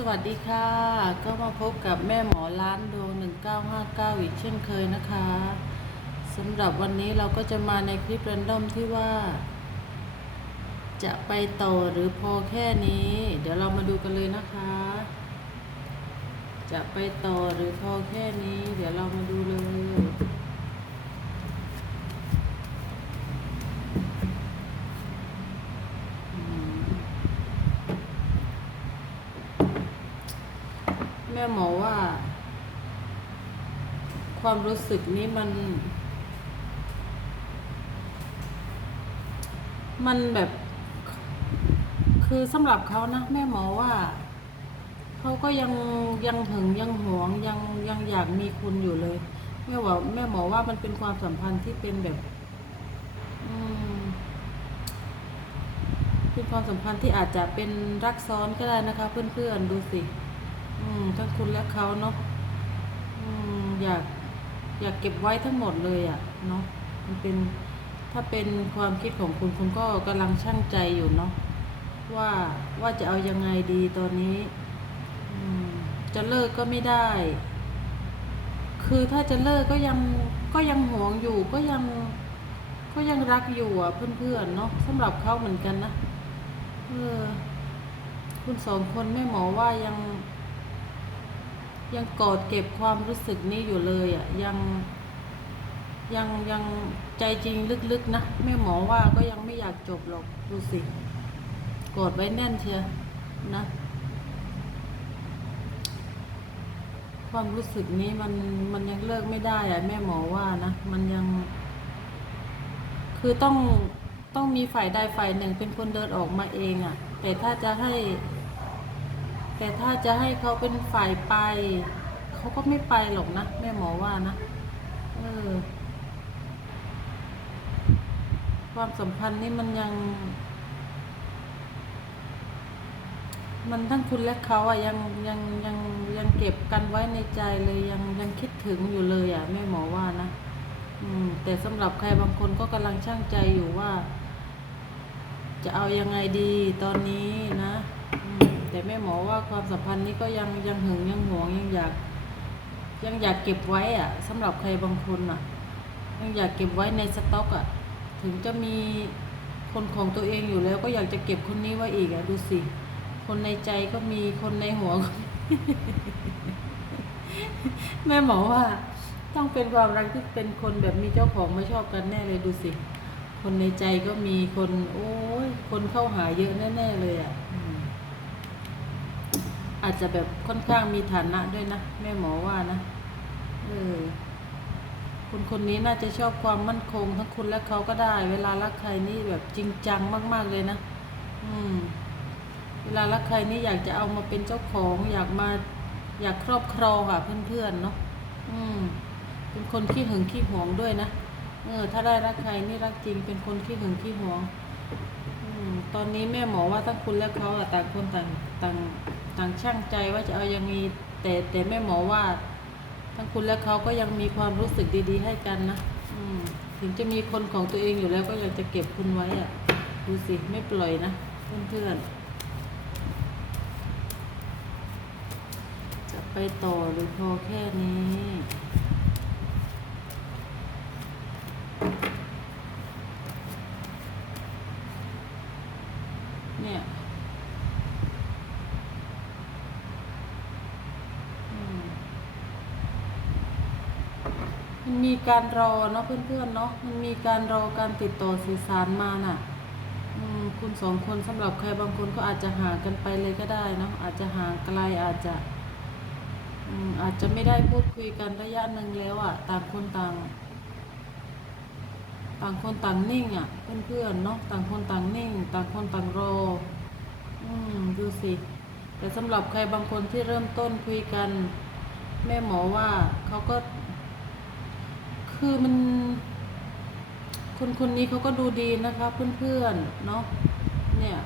สวัสดีค่ะ ก็มาพบกับแม่หมอร้านดวง 1959 อีกเช่นเคยนะคะสำหรับวันนี้เราก็จะมาในคลิปเรนดอมที่ว่า จะไปต่อหรือพอแค่นี้ เดี๋ยวเรามาดูกันเลยนะคะ จะไปต่อหรือพอแค่นี้ เดี๋ยวเรามาดูเลย ม่หมอว่า ความรู้สึกนี้มัน มันแบบ คือสำหรับเขานะ แม่หมอว่าเขาก็ยังยังหึงยังหวงยังยังอยากมีคุณอยู่เลย แม่ว่าแม่หมอว่ามันเป็นความสัมพันธ์ที่เป็นแบบเป็นความสัมพันธ์ที่อาจจะเป็นรักซ้อนก็ได้นะคะ เพื่อนๆดูสิ อืมทั้งคุณและเขาเนาะอืมอยาก อยากเก็บไว้ทั้งหมดเลยอะ่ะ เนาะมันเป็นถ้าเป็นความคิดของคุณคุณก็กำลังช่างใจอยู่เนาะว่าว่าจะเอายังไงดีตอนนี้จะเลิกก็ไม่ได้ คือถ้าจะเลิกก็ยังก็ยังหวงอยู่ก็ยังก็ยังรักอยู่อะเพื่อนๆเนาะสำหรับเขาเหมือนกันนะเออคุณสองคนแม่หมอว่ายัง ยังกอดเก็บความรู้สึกนี้อยู่เลยอะยังยังยังใจจริงลึกๆนะแม่หมอว่าก็ยังไม่อยากจบหรอกดูสิกอดไว้แน่นเชียนะ ความรู้สึกนี้มันมันยังเลิกไม่ได้อะแม่หมอว่านะมันยัง คือต้องต้องมีฝ่ายใดฝ่ายหนึ่งเป็นคนเดินออกมาเองอะ่ะแต่ถ้าจะให้ แต่ถ้าจะให้เขาเป็นฝ่ายไป เขาก็ไม่ไปหรอกนะแม่หมอว่านะเออความสัมพันธ์นี่มันยัง มันทั้งคุณและเขาอะยังยังยังยังเก็บกันไว้ในใจเลยยังยังคิดถึงอยู่เลยอะแม่หมอว่านะอืม แต่สำหรับใครบางคนก็กำลังช่างใจอยู่ว่า จะเอายังไงดีตอนนี้นะ แต่แม่หมอว่าความสัมพันธ์นี้ก็ยังยังหึงยังหวงยังอยาก ยังอยากเก็บไว้อะสำหรับใครบางคนอะยังอยากเก็บไว้ในสต็อกอะ ถึงจะมีคนของตัวเองอยู่แล้วก็อยากจะเก็บคนนี้ไว้อีกอะดูสิคนในใจก็มีคนในหัวก็แม่หมอว่า ต้องเป็นความรักที่เป็นคนแบบมีเจ้าของไม่ชอบกันแน่เลยดูสิ คนในใจก็มีคน โอ้ยคนเข้าหาเยอะแน่ๆเลยอะ อาจจะแบบค่อนข้างมีฐานะด้วยนะแม่หมอว่านะเออคนคนนี้น่าจะชอบความมั่นคงทั้งคุณและเขาก็ได้ เวลารักใครนี่แบบจริงจังมาก ๆเลยนะอืม เวลารักใครนี่อยากจะเอามาเป็นเจ้าของ อยากมา อยากครอบครองอะเพื่อนๆเนาะอืม เป็นคนขี้หึงขี้หวงด้วยนะเออ ถ้าได้รักใครนี่รักจริง เป็นคนขี้หึงขี้หวงอืมตอนนี้แม่หมอว่าทั้งคุณและเขาอะต่างคนต่างต่าง ต่างช่างใจว่าจะเอายังมีแต่แต่แม่หมอว่า ทั้งคุณและเขาก็ยังมีความรู้สึกดี ๆ ให้กันนะถึงจะมีคนของตัวเองอยู่แล้วก็อยากจะเก็บคุณไว้อะดูสิไม่ปล่อยนะเพื่อนๆจะไปต่อหรือพอแค่นี้ เนี่ยอืมมันมี การรอเนาะเพื่อนๆเนาะมันมีการรอการติดต่อสื่อสารมาน่ะคุณสองคนสำหรับใครบางคนก็อาจจะห่างกันไปเลยก็ได้เนาะอาจจะห่างไกลอาจจะอืมอาจจะไม่ได้พูดคุยกันระยะหนึ่งแล้วอะ่ะ ต่างคนต่าง ต่างคนต่างนิ่งอะ่ะ เพื่อนๆเนาะต่างคนต่างนิ่ง ต่างคนต่างรอ อืมดูสิ แต่สำหรับใครบางคนที่เริ่มต้นคุยกัน แม่หมอว่าเขาก็ คือมัน คนคนนี้เขาก็ดูดีนะคะเพื่อนๆเนาะเนี่ย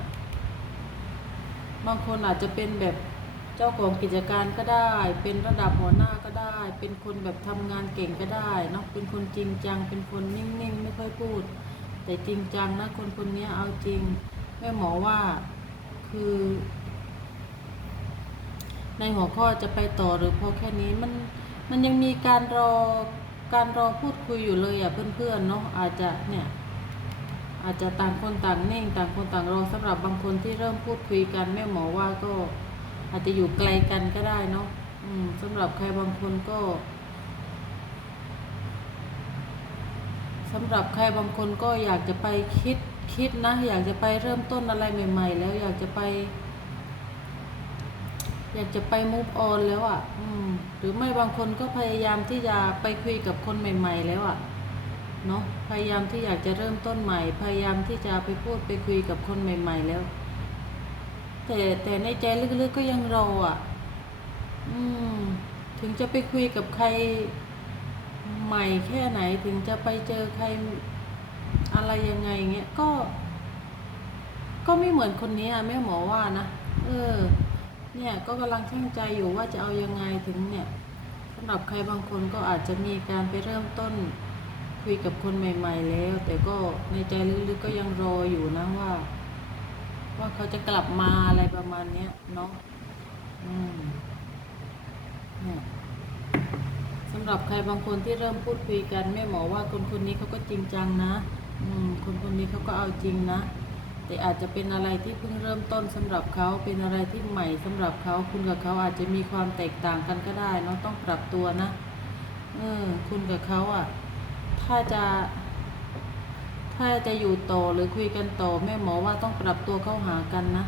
บางคนอาจจะเป็นแบบเจ้าของกิจการก็ได้ เป็นระดับหัวหน้าก็ได้ เป็นคนแบบทำงานเก่งก็ได้เนาะเป็นคนจริงจัง เป็นคนนิ่งๆ ไม่ค่อยพูด แต่จริงจังนะคนคนนี้เอาจริงแม่หมอว่าคือ ในหัวข้อจะไปต่อหรือพอแค่นี้มันมันยังมีการรอ การรอพูดคุยอยู่เลยอะเพื่อนๆเนาะอาจจะเนี่ยอาจจะต่างคนต่างนิ่งต่างคนต่างรอสำหรับบางคนที่เริ่มพูดคุยกันแม่หมอว่าก็อาจจะอยู่ไกลกันก็ได้เนาะอืมสำหรับใครบางคนก็สำหรับใครบางคนก็อยากจะไปคิดคิดนะ อยากจะไปเริ่มต้นอะไรใหม่ ๆ แล้วอยากจะไป อยากจะไป move on แล้วอะ่ะ อืม หรือไม่บางคนก็พยายามที่จะไปคุยกับคนใหม่ ๆ แล้วอะ่ะ เนาะพยายามที่อยากจะเริ่มต้นใหม่ พยายามที่จะไปพูดไปคุยกับคนใหม่ ๆ แล้ว แต่แต่ในใจลึกๆก็ยังรออะ อืม ถึงจะไปคุยกับใครใหม่แค่ไหนถึงจะไปเจอใครอะไรยังไงเงี้ยก็ ก็ไม่เหมือนคนนี้อะแม่หมอว่านะเออ เนี่ยก็กำลังช่างใจอยู่ว่าจะเอายังไงถึงเนี่ยสำหรับใครบางคนก็อาจจะมีการไปเริ่มต้นคุยกับคนใหม่ ๆ แล้ว แต่ก็ในใจลึกๆก็ยังรออยู่นะว่า ว่าเขาจะกลับมาอะไรประมาณเนี้ยเนาะอืมเนี่ยสำหรับใครบางคนที่เริ่มพูดคุยกันแม่หมอว่าคนคนนี้เขาก็จริงจังนะ อืม คนคนนี้เขาก็เอาจริงนะ แต่อาจจะเป็นอะไรที่เพิ่งเริ่มต้นสำหรับเขาเป็นอะไรที่ใหม่สำหรับเขาคุณกับเขาอาจจะมีความแตกต่างกันก็ได้เนาะต้องปรับตัวนะเออคุณกับเขาอะ ถ้าจะถ้าจะอยู่ต่อหรือคุยกันต่อแม่หมอว่าต้องปรับตัวเข้าหากันนะ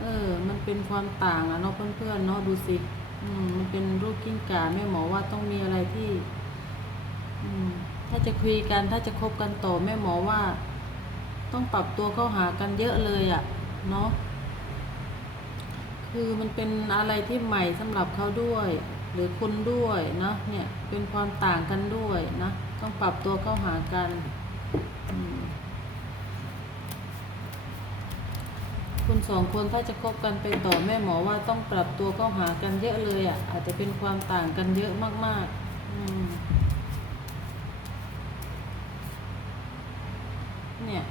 เออ มันเป็นความต่างอะเนาะเพื่อนๆเนาะดูสิอืมมันเป็นรูปกิ้งก่าแม่หมอว่าต้องมีอะไรที่ อืม ถ้าจะคุยกัน ถ้าจะคบกันต่อแม่หมอว่า ต้องปรับตัวเข้าหากันเยอะเลยอะ่ะ เนาะคือมันเป็นอะไรที่ใหม่สำหรับเขาด้วย หรือคุณด้วยเนาะเนี่ยเป็นความต่างกันด้วยนะต้องปรับตัวเข้าหากันคุณสองคนถ้าจะคบกันไปต่อแม่หมอว่าต้องปรับตัวเข้าหากันเยอะเลยอะ่ะ อาจจะเป็นความต่างกันเยอะมาก ๆ อืม เนี่ย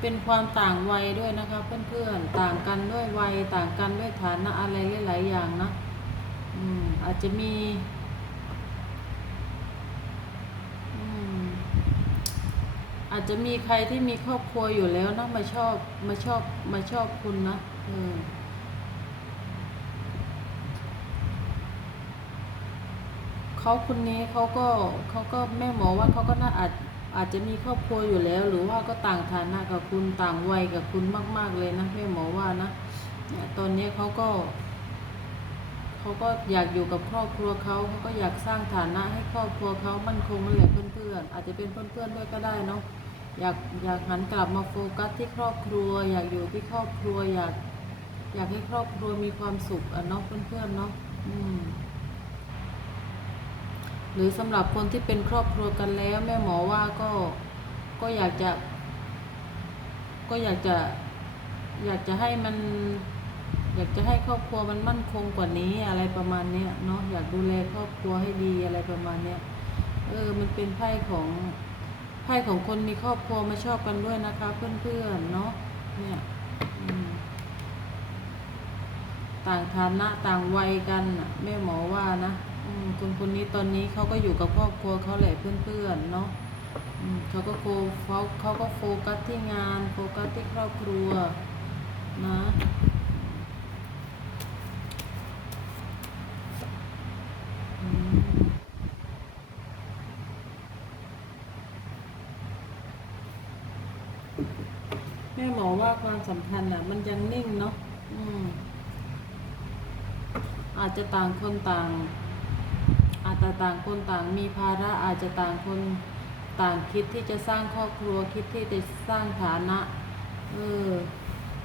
เป็นความต่างวัยด้วยนะคะเพื่อนๆต่างกันด้วยวัยต่างกันด้วยฐานะอะไรหลายๆอย่างนะอืมอาจจะมีอาจจะมีใครที่มีครอบครัวอยู่แล้วนะมาชอบมาชอบมาชอบคุณนะเออเขาคนนี้เขาก็เขาก็แม่หมอว่าเขาก็น่าอาจ อาจจะมีครอบครัวอยู่แล้ว หรือว่าก็ต่างฐานะกับคุณต่างวัยกับคุณมาก ๆเลยนะแม่หมอว่านะเนี่ยตอนนี้เขาก็เขาก็อยากอยู่กับครอบครัวเขาเขาก็อยากสร้างฐานะให้ครอบครัวเขามั่นคงนั่นแหละเพื่อนๆอาจจะเป็นเพื่อนๆด้วยก็ได้เนาะอยากอยากหันกลับมาโฟกัสที่ครอบครัว อยากอยู่ที่ครอบครัวอยาก อยากให้ครอบครัวมีความสุขอะเนาะเพื่อนๆเนาะอืม หรือสำหรับคนที่เป็นครอบครัวกันแล้ว แม่หมอว่าก็ก็อยากจะ ก็อยากจะอยากจะให้มัน อยากจะให้ครอบครัวมันมั่นคงกว่านี้อะไรประมาณเนี้ยเนาะอยากดูแลครอบครัวให้ดีอะไรประมาณเนี้ยเออมันเป็นไพ่ของไพ่ของคนมีครอบครัวมาชอบกันด้วยนะคะ เพื่อนๆเนาะเนี่ยต่างฐานะต่างวัยกันแม่หมอว่านะ คนคนนี้ตอนนี้เขาก็อยู่กับครอบครัวเขาแหละเพื่อนๆเนาะเขาก็โฟเขาเขาก็โฟกัสที่งานโฟกัสที่ครอบครัวนะแม่หมอว่าความสัมพันธ์อะ มันยังนิ่งเนาะอืมอาจจะต่างคนต่าง อาจจะต่างคนต่างมีภาระอาจจะต่างคนต่างคิดที่จะสร้างครอบครัวคิดที่จะสร้างฐานะ เออ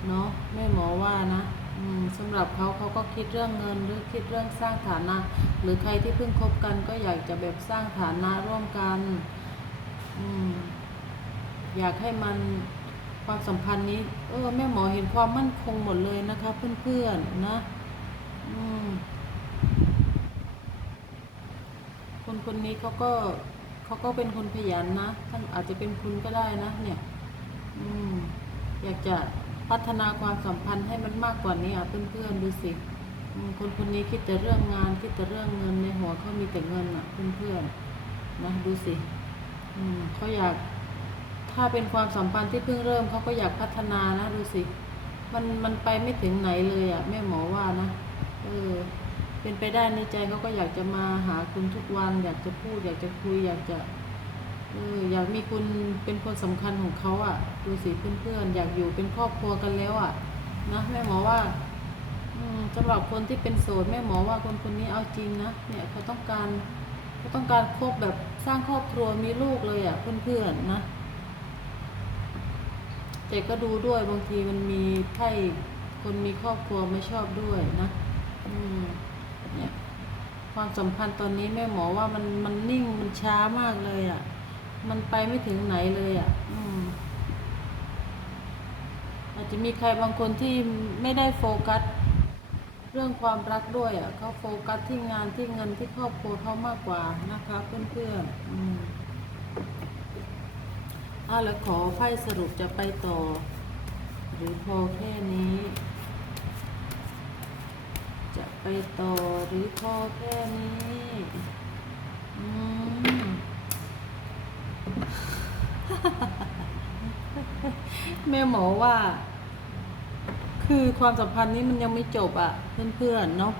เนาะแม่หมอว่านะสำหรับเขาเขาก็คิดเรื่องเงินหรือคิดเรื่องสร้างฐานะ หรือใครที่เพิ่งคบกันก็อยากจะแบบสร้างฐานะร่วมกันออยากให้มันความสัมพันธ์นี้ เออ แม่หมอเห็นความมั่นคงหมดเลยนะคะ เพื่อนๆนะ อืม คนคนนี้เขาก็เขาก็เป็นคนขยันนะท่านอาจจะเป็นคุณก็ได้นะ เนี่ย อืม อยากจะพัฒนาความสัมพันธ์ให้มันมากกว่านี้อะเพื่อนๆดูสิคนคนนี้คิดแต่เรื่องงาน คิดแต่เรื่องเงินในหัวเขามีแต่เงินอะเพื่อนๆนะดูสิอืมเขาอยาก ถ้าเป็นความสัมพันธ์ที่เพิ่งเริ่มเขาก็อยากพัฒนานะดูสิ มันมันไปไม่ถึงไหนเลยอะแม่หมอว่านะเออ เป็นไปได้ในใจเขาก็อยากจะมาหาคุณทุกวัน อยากจะพูด อยากจะคุย อยากจะเอออยากมีคุณเป็นคนสำคัญของเขาอะ่ะดูสิเพื่อนๆอยากอยู่เป็นครอบครัวกันแล้วอะ่ะนะแม่หมอว่าอืมสำหรับคนที่เป็นโสดแม่หมอว่าคนคนนี้เอาจริงนะเนี่ยเขาต้องการเขาต้องการคบแบบสร้างครอบครัวมีลูกเลยอะ่ะเพื่อนๆนะแต่ก็ดูด้วยบางทีมันมีไพ่คนมีครอบครัวไม่ชอบด้วยนะ อืม เนี่ยความสัมพันธ์ตอนนี้แม่หมอว่ามันมันนิ่งมันช้ามากเลยอะ่ะ มันไปไม่ถึงไหนเลยอะ่ะ อืม อาจจะมีใครบางคนที่ไม่ได้โฟกัส เรื่องความรักด้วยอะ่ะเขาโฟกัสที่งานที่เงินที่ครอบครัวเขามากกว่านะคะเพื่อนๆอืมอ่าแล้วขอไพ่สรุปจะไปต่อ หรือพอแค่นี้ ไปต่อหรือพอแค่นี้มแม่หมอว่า คือความสัมพันธ์นี้มันยังไม่จบอะ่ะ เพื่อนๆเนาะ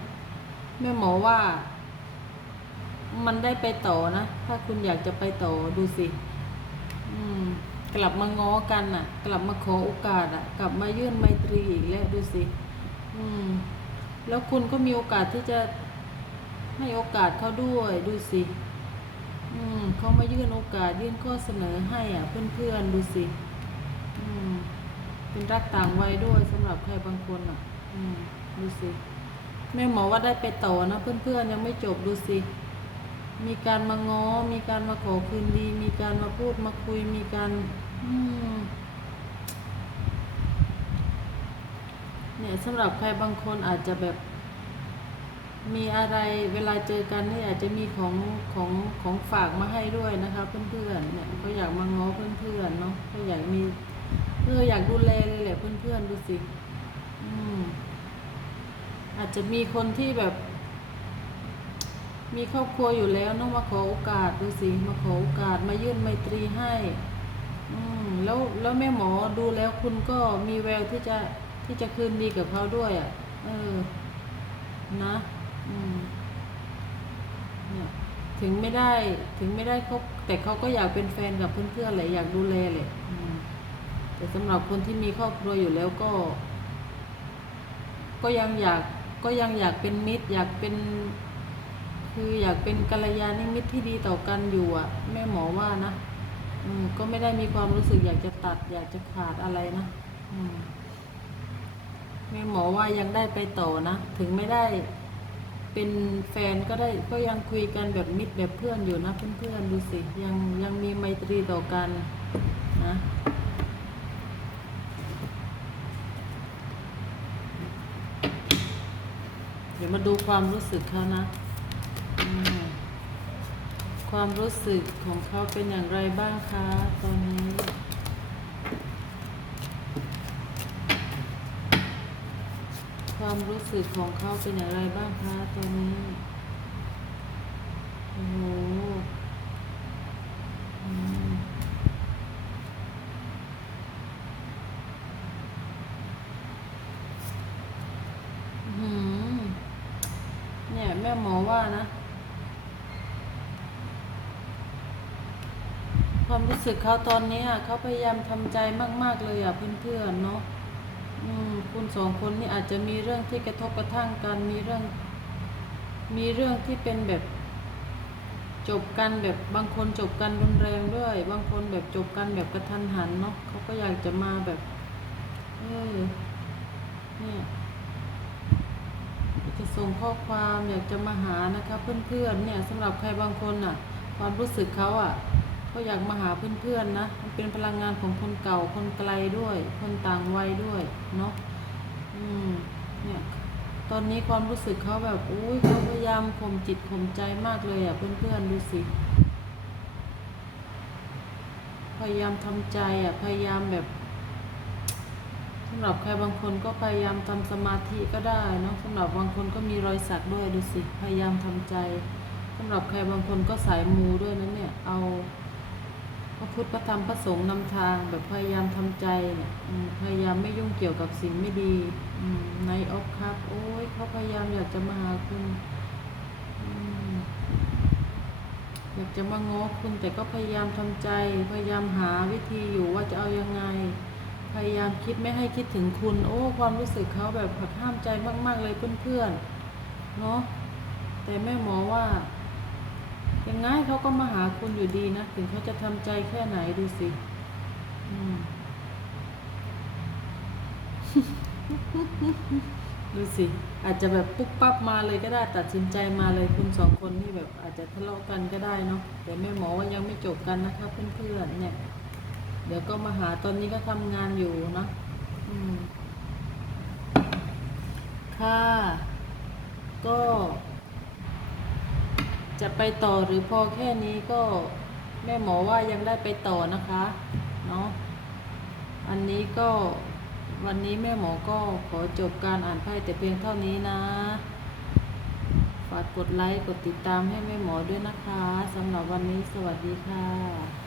แม่หมอว่า มันได้ไปต่อนะ ถ้าคุณอยากจะไปต่อดูสิกลับมาง้อกันอะ กลับมาขอโอกาสอะ กลับมายื่นไมตรีอีกแล้วดูสิ อืม แล้วคุณก็มีโอกาสที่จะให้โอกาสเขาด้วยดูสิ อืมเขามายื่นโอกาสยื่นข้อเสนอให้อะ เพื่อนๆดูสิ อืม เป็นรักต่างวัยด้วยสำหรับใครบางคนอะ อืม ดูสิ แม่หมอว่าได้ไปต่อนะเพื่อนๆยังไม่จบดูสิ มีการมาง้อ มีการมาขอคืนดี มีการมาพูดมาคุย มีการ อืม เนี่ยสำหรับใครบางคนอาจจะแบบ มีอะไรเวลาเจอกันนี่อาจจะมีของของของฝากมาให้ด้วยนะคะ เพื่อนๆเนี่ยเขาอยากมาง้อเพื่อนๆเนาะเขาอยากมีเอออยากดูแลเลยแหละเพื่อนๆดูสิอืมอาจจะมีคนที่แบบ มีครอบครัวอยู่แล้วเน้องมาขอโอกาสดูสิมาขอโอกาสมายื่นไมตรีให้ อืมแล้วแล้วแม่หมอดูแล้วคุณก็มีแววที่จะ ที่จะคืนดีกับเขาด้วยอะ่ะ เออ นะ อืมเนี่ยถึงไม่ได้ ถึงไม่ได้คบแต่เขาก็อยากเป็นแฟนกับเพื่อนๆแหละอยากดูแลแหละแต่สำหรับคนที่มีครอบครัวอยู่แล้วก็ ก็ยังอยากก็ยังอยากเป็นมิตร อยากเป็น คืออยากเป็นกัลยาณมิตรที่ดีต่อกันอยู่อะ แม่หมอว่านะอืมก็ไม่ได้มีความรู้สึกอยากจะตัด อยากจะขาดอะไรนะอืม แม่หมอว่ายังได้ไปต่อนะ ถึงไม่ได้เป็นแฟนก็ได้ก็ยังคุยกันแบบมิตรแบบเพื่อนอยู่นะเพื่อนๆดูสิยังยังมีไมตรีต่อกันนะเดี๋ยวมาดูความรู้สึกเขานะ ความรู้สึกของเขาเป็นอย่างไรบ้างคะ ตอนนี้ ความรู้สึกของเขาเป็นอย่างไรบ้างคะตอนนี้ โอ้โหอืมเนี่ยแม่หมอว่านะ ความรู้สึกเขาตอนนี้อะเขาพยายามทำใจมาก ๆ เลยอะเพื่อนๆเนาะ อืมคุณสองคนนี่อาจจะมีเรื่องที่กระทบกระทั่งกันมีเรื่อง มีเรื่องที่เป็นแบบจบกันแบบบางคนจบกันรุนแรงด้วย บางคนแบบจบกันแบบกระทันหันเนาะเขาก็อยากจะมาแบบเออเนี่ยอยากจะส่งข้อความอยากจะมาหานะคะ เพื่อนๆเนี่ยสำหรับใครบางคนอะ ความรู้สึกเขาอะ เขาอยากมาหาเพื่อนๆนะมันเป็นพลังงานของคนเก่าคนไกลด้วย คนต่างวัยด้วยเนาะอืมเนี่ยตอนนี้ความรู้สึกเขาแบบอุ้ยเขาพยายามข่มจิตข่มใจมากเลยอะเพื่อนๆดูสิพยายามทำใจอะพยายามแบบเอำหรับใครบางคนก็พยายามทำสมาธิก็ได้เนอะสำหรับบางคนก็มีรอยสักด้วยดูสิพยายามทำใจสำหรับใครบางคนก็สายมูด้วยนะเนี่ยเอา พระพุทธพระธรรมพระสงฆ์นำทางแบบพยายามทำใจเนี่ยพยายามไม่ยุ่งเกี่ยวกับสิ่งไม่ดีอในออฟครับ โอ้ยเขาพยายามอยากจะมาหาคุณอยากจะมาง้อคุณแต่ก็พยายามทำใจ พยายามหาวิธีอยู่ว่าจะเอายังไง พยายามคิดไม่ให้คิดถึงคุณ โอ้ ความรู้สึกเขาแบบหักห้ามใจมาก ๆ เลยเพื่อนๆเนาะแต่แม่หมอว่า ยังไงเขาก็มาหาคุณอยู่ดีนะ ถึงเขาจะทำใจแค่ไหนดูสิดูสิ อาจจะแบบปุ๊บปั๊บมาเลยก็ได้ ตัดสินใจมาเลยคุณสองคนนี่แบบอาจจะทะเลาะกันก็ได้เนาะแต่แม่หมอว่ายังไม่จบกันนะคะเพื่อนๆเนี่ย เดี๋ยวก็มาหาตอนนี้ก็ทำงานอยู่เนะอืมค่ะ ก็ จะไปต่อหรือพอแค่นี้ก็แม่หมอว่ายังได้ไปต่อนะคะเนาะอันนี้ก็วันนี้แม่หมอก็ขอจบการอ่านไพ่แต่เพียงเท่านี้นะ ฝากกดไลค์กดติดตามให้แม่หมอด้วยนะคะสำหรับวันนี้สวัสดีค่ะ